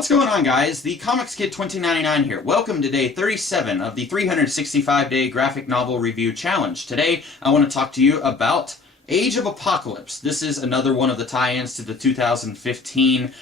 What's going on, guys? The Comics Kid 2099 here. Welcome to day 37 of the 365-day graphic novel review challenge. Today, I want to talk to you about Age of Apocalypse. This is another one of the tie-ins to the 2015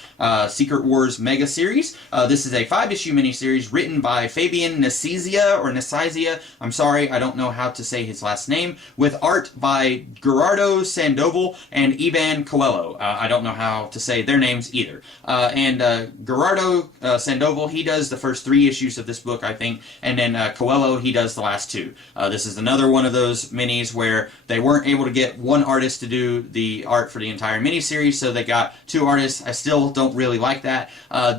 Secret Wars Mega Series. This is a 5-issue miniseries written by Fabian Nicieza. I'm sorry, I don't know how to say his last name. With art by Gerardo Sandoval and Iban Coelho. I don't know how to say their names either. Gerardo Sandoval, he does the first 3 issues of this book, I think, and then Coelho, he does the last 2. This is another one of those minis where they weren't able to get one artist to do the art for the entire miniseries, so they got 2 artists. I still don't really like that.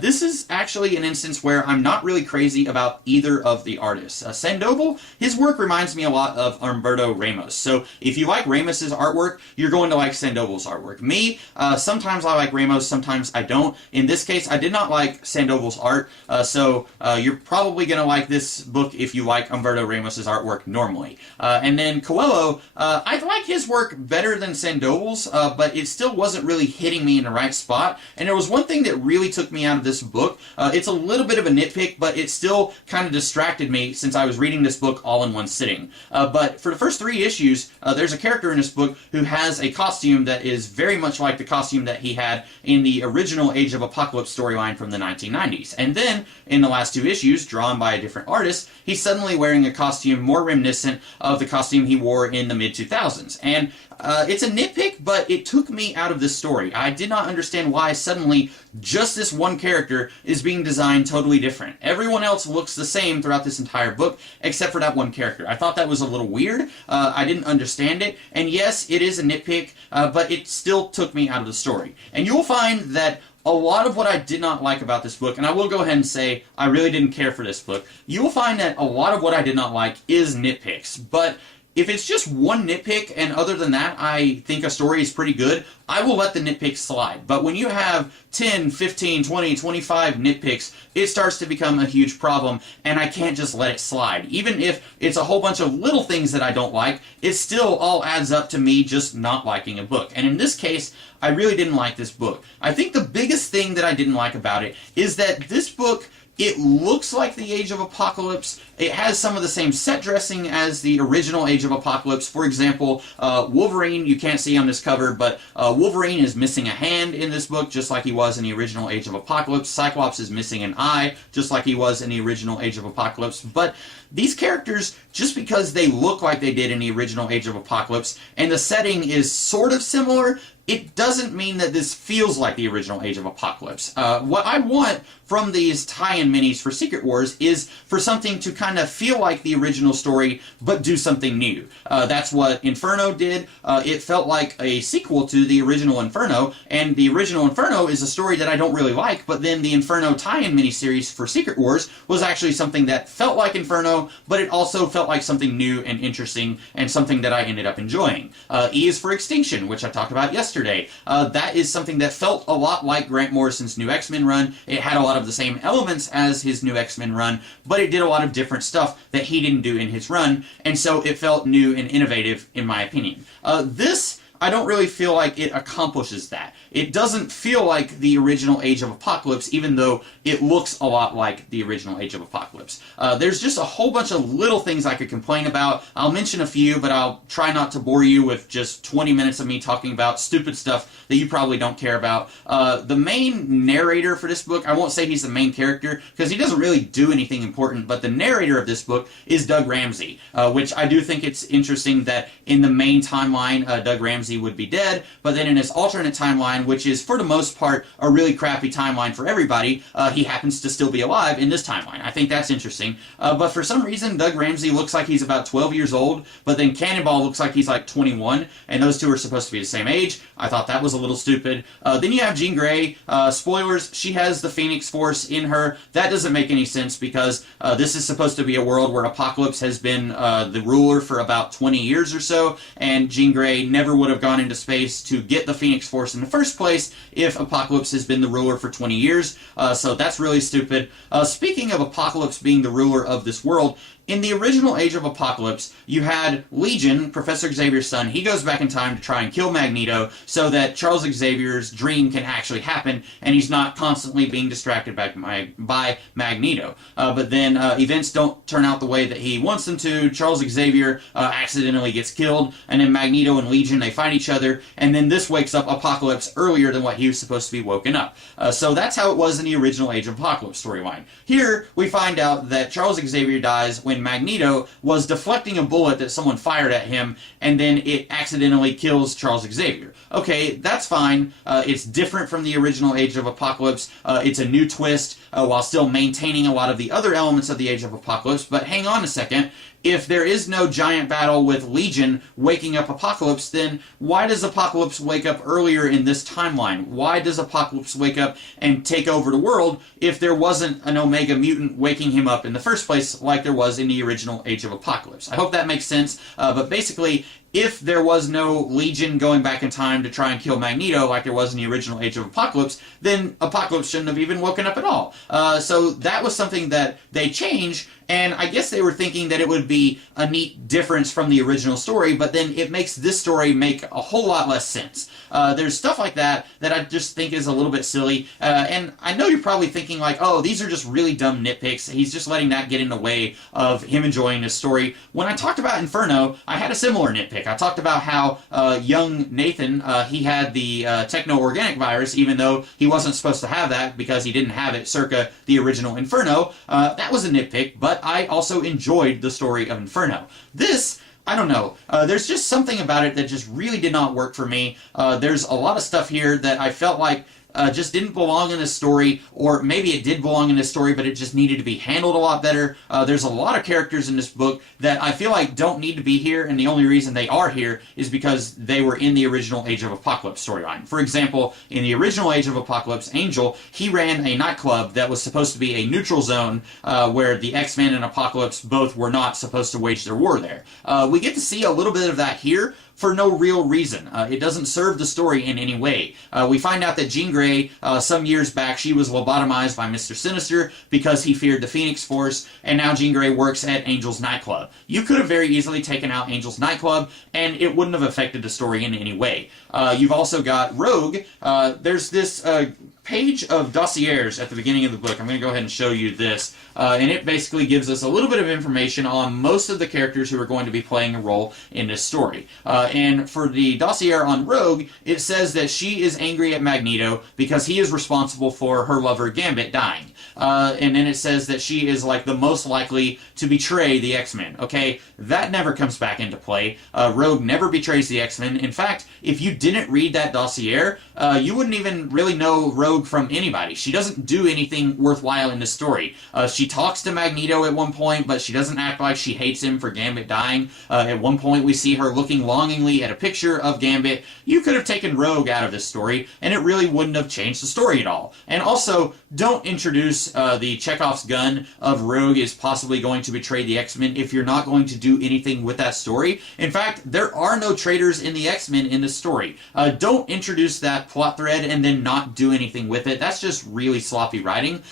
This is actually an instance where I'm not really crazy about either of the artists. Sandoval, his work reminds me a lot of Humberto Ramos. So if you like Ramos's artwork, you're going to like Sandoval's artwork. Me, sometimes I like Ramos, sometimes I don't. In this case, I did not like Sandoval's art, so you're probably going to like this book if you like Humberto Ramos's artwork normally. And then Coelho, I like his work better than Sandoval's, but it still wasn't really hitting me in the right spot. And there was one thing that really took me out of this book. It's a little bit of a nitpick, but it still kind of distracted me since I was reading this book all in one sitting. But for the first 3 issues, there's a character in this book who has a costume that is very much like the costume that he had in the original Age of Apocalypse storyline from the 1990s. And then, in the last 2 issues, drawn by a different artist, he's suddenly wearing a costume more reminiscent of the costume he wore in the mid-2000s. And it's a nitpick, but it took me out of this story. I did not understand why suddenly just this one character is being designed totally different. Everyone else looks the same throughout this entire book, except for that one character. I thought that was a little weird. I didn't understand it. And yes, it is a nitpick, but it still took me out of the story. And you'll find that a lot of what I did not like about this book, and I will go ahead and say I really didn't care for this book, you will find that a lot of what I did not like is nitpicks. But if it's just one nitpick, and other than that, I think a story is pretty good, I will let the nitpicks slide. But when you have 10, 15, 20, 25 nitpicks, it starts to become a huge problem, and I can't just let it slide. Even if it's a whole bunch of little things that I don't like, it still all adds up to me just not liking a book. And in this case, I really didn't like this book. I think the biggest thing that I didn't like about it is that this book, it looks like the Age of Apocalypse. It has some of the same set dressing as the original Age of Apocalypse. For example, Wolverine, you can't see on this cover, but Wolverine is missing a hand in this book, just like he was in the original Age of Apocalypse. Cyclops is missing an eye, just like he was in the original Age of Apocalypse. But these characters, just because they look like they did in the original Age of Apocalypse, and the setting is sort of similar, it doesn't mean that this feels like the original Age of Apocalypse. What I want from these tie-in minis for Secret Wars is for something to kind of feel like the original story, but do something new. That's what Inferno did. It felt like a sequel to the original Inferno, and the original Inferno is a story that I don't really like, but then the Inferno tie-in miniseries for Secret Wars was actually something that felt like Inferno, but it also felt like something new and interesting, and something that I ended up enjoying. E is for Extinction, which I talked about yesterday. That is something that felt a lot like Grant Morrison's New X-Men run. It had a lot of the same elements as his New X-Men run, but it did a lot of different stuff that he didn't do in his run, and so it felt new and innovative, in my opinion. This, I don't really feel like it accomplishes that. It doesn't feel like the original Age of Apocalypse, even though it looks a lot like the original Age of Apocalypse. There's just a whole bunch of little things I could complain about. I'll mention a few, but I'll try not to bore you with just 20 minutes of me talking about stupid stuff that you probably don't care about. The main narrator for this book, I won't say he's the main character, because he doesn't really do anything important, but the narrator of this book is Doug Ramsey, which I do think it's interesting that in the main timeline, Doug Ramsey would be dead, but then in his alternate timeline, which is for the most part a really crappy timeline for everybody, he happens to still be alive in this timeline. I think that's interesting. But for some reason, Doug Ramsey looks like he's about 12 years old, but then Cannonball looks like he's like 21, and those two are supposed to be the same age. I thought that was a little stupid. Then you have Jean Grey. Spoilers, she has the Phoenix Force in her. That doesn't make any sense because this is supposed to be a world where Apocalypse has been the ruler for about 20 years or so, and Jean Grey never would have gone into space to get the Phoenix Force in the first place if Apocalypse has been the ruler for 20 years. So that's really stupid. Speaking of Apocalypse being the ruler of this world, in the original Age of Apocalypse, you had Legion, Professor Xavier's son. He goes back in time to try and kill Magneto so that Charles Xavier's dream can actually happen, and he's not constantly being distracted by Magneto. But then events don't turn out the way that he wants them to. Charles Xavier accidentally gets killed, and then Magneto and Legion, they fight each other, and then this wakes up Apocalypse earlier than what he was supposed to be woken up. So that's how it was in the original Age of Apocalypse storyline. Here, we find out that Charles Xavier dies when Magneto was deflecting a bullet that someone fired at him, and then it accidentally kills Charles Xavier. Okay, that's fine. It's different from the original Age of Apocalypse. It's a new twist, while still maintaining a lot of the other elements of the Age of Apocalypse. But hang on a second. If there is no giant battle with Legion waking up Apocalypse, then why does Apocalypse wake up earlier in this timeline? Why does Apocalypse wake up and take over the world if there wasn't an Omega mutant waking him up in the first place like there was in the original Age of Apocalypse? I hope that makes sense, but basically, if there was no Legion going back in time to try and kill Magneto like there was in the original Age of Apocalypse, then Apocalypse shouldn't have even woken up at all. So that was something that they changed, and I guess they were thinking that it would be a neat difference from the original story, but then it makes this story make a whole lot less sense. There's stuff like that that I just think is a little bit silly, and I know you're probably thinking like, oh, these are just really dumb nitpicks. He's just letting that get in the way of him enjoying this story. When I talked about Inferno, I had a similar nitpick. I talked about how young Nathan, he had the techno-organic virus, even though he wasn't supposed to have that because he didn't have it circa the original Inferno. That was a nitpick, but I also enjoyed the story of Inferno. This, I don't know. There's just something about it that just really did not work for me. There's a lot of stuff here that I felt like just didn't belong in this story, or maybe it did belong in this story, but it just needed to be handled a lot better. There's a lot of characters in this book that I feel like don't need to be here, and the only reason they are here is because they were in the original Age of Apocalypse storyline. For example, in the original Age of Apocalypse, Angel, he ran a nightclub that was supposed to be a neutral zone where the X-Men and Apocalypse both were not supposed to wage their war there. We get to see a little bit of that here, for no real reason. It doesn't serve the story in any way. We find out that Jean Grey, some years back, she was lobotomized by Mr. Sinister because he feared the Phoenix Force, and now Jean Grey works at Angel's nightclub. You could have very easily taken out Angel's nightclub, and it wouldn't have affected the story in any way. You've also got Rogue. There's this page of dossiers at the beginning of the book. I'm going to go ahead and show you this. And it basically gives us a little bit of information on most of the characters who are going to be playing a role in this story. And for the dossier on Rogue, it says that she is angry at Magneto because he is responsible for her lover Gambit dying. And then it says that she is like the most likely to betray the X-Men. Okay, that never comes back into play. Rogue never betrays the X-Men. In fact, if you didn't read that dossier, you wouldn't even really know Rogue from anybody. She doesn't do anything worthwhile in this story. She talks to Magneto at one point, but she doesn't act like she hates him for Gambit dying. At one point, we see her looking longingly at a picture of Gambit. You could have taken Rogue out of this story, and it really wouldn't have changed the story at all. And also, don't introduce the Chekhov's gun of Rogue is possibly going to betray the X-Men if you're not going to do anything with that story. In fact, there are no traitors in the X-Men in this story. Don't introduce that plot thread and then not do anything with it. That's just really sloppy writing.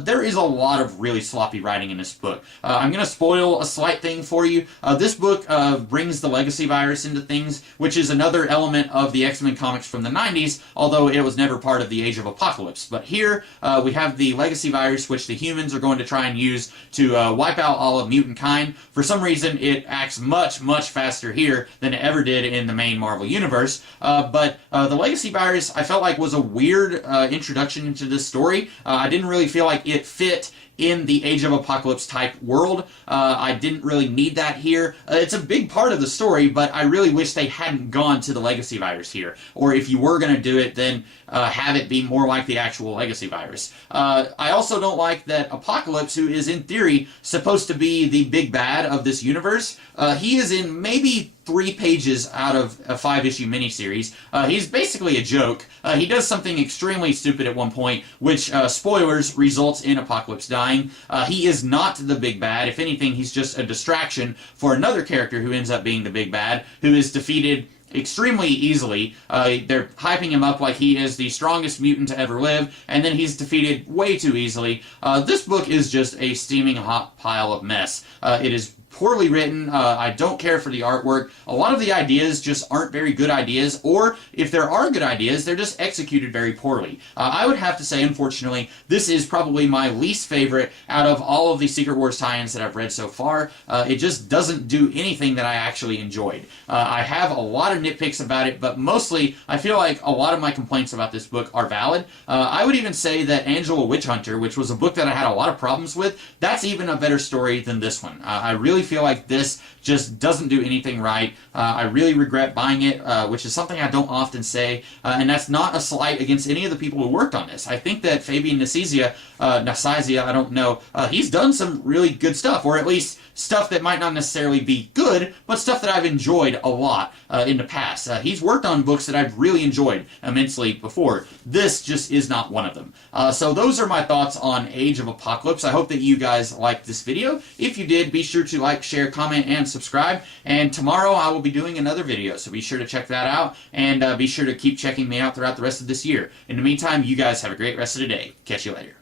There is a lot of really sloppy writing in this book. I'm going to spoil a slight thing for you. This book brings the Legacy virus into things, which is another element of the X-Men comics from the 90s, although it was never part of the Age of Apocalypse. But here, we have the Legacy virus, which the humans are going to try and use to wipe out all of mutant kind. For some reason, it acts much, much faster here than it ever did in the main Marvel Universe. But the Legacy virus, I felt like, was a weird introduction into this story. I didn't really feel like it fit in the Age of Apocalypse type world. I didn't really need that here. It's a big part of the story, but I really wish they hadn't gone to the Legacy virus here. Or if you were going to do it, then have it be more like the actual Legacy virus. I also don't like that Apocalypse, who is in theory supposed to be the big bad of this universe, he is in maybe 3 pages out of a 5-issue miniseries. He's basically a joke. He does something extremely stupid at one point, which, spoilers, results in Apocalypse dying. He is not the big bad. If anything, he's just a distraction for another character who ends up being the big bad, who is defeated extremely easily. They're hyping him up like he is the strongest mutant to ever live, and then he's defeated way too easily. This book is just a steaming hot pile of mess. It is poorly written. I don't care for the artwork. A lot of the ideas just aren't very good ideas, or if there are good ideas, they're just executed very poorly. I would have to say, unfortunately, this is probably my least favorite out of all of the Secret Wars tie-ins that I've read so far. It just doesn't do anything that I actually enjoyed. I have a lot of nitpicks about it, but mostly I feel like a lot of my complaints about this book are valid. I would even say that Angela Witch Hunter, which was a book that I had a lot of problems with, that's even a better story than this one. I really feel like this just doesn't do anything right. I really regret buying it, which is something I don't often say, and that's not a slight against any of the people who worked on this. I think that Fabian Nicieza, I don't know, he's done some really good stuff, or at least stuff that might not necessarily be good, but stuff that I've enjoyed a lot in the past. He's worked on books that I've really enjoyed immensely before. This just is not one of them. So those are my thoughts on Age of Apocalypse. I hope that you guys liked this video. If you did, be sure to like, share, comment, and subscribe. And tomorrow I will be doing another video, so be sure to check that out, and be sure to keep checking me out throughout the rest of this year. In the meantime, you guys have a great rest of the day. Catch you later.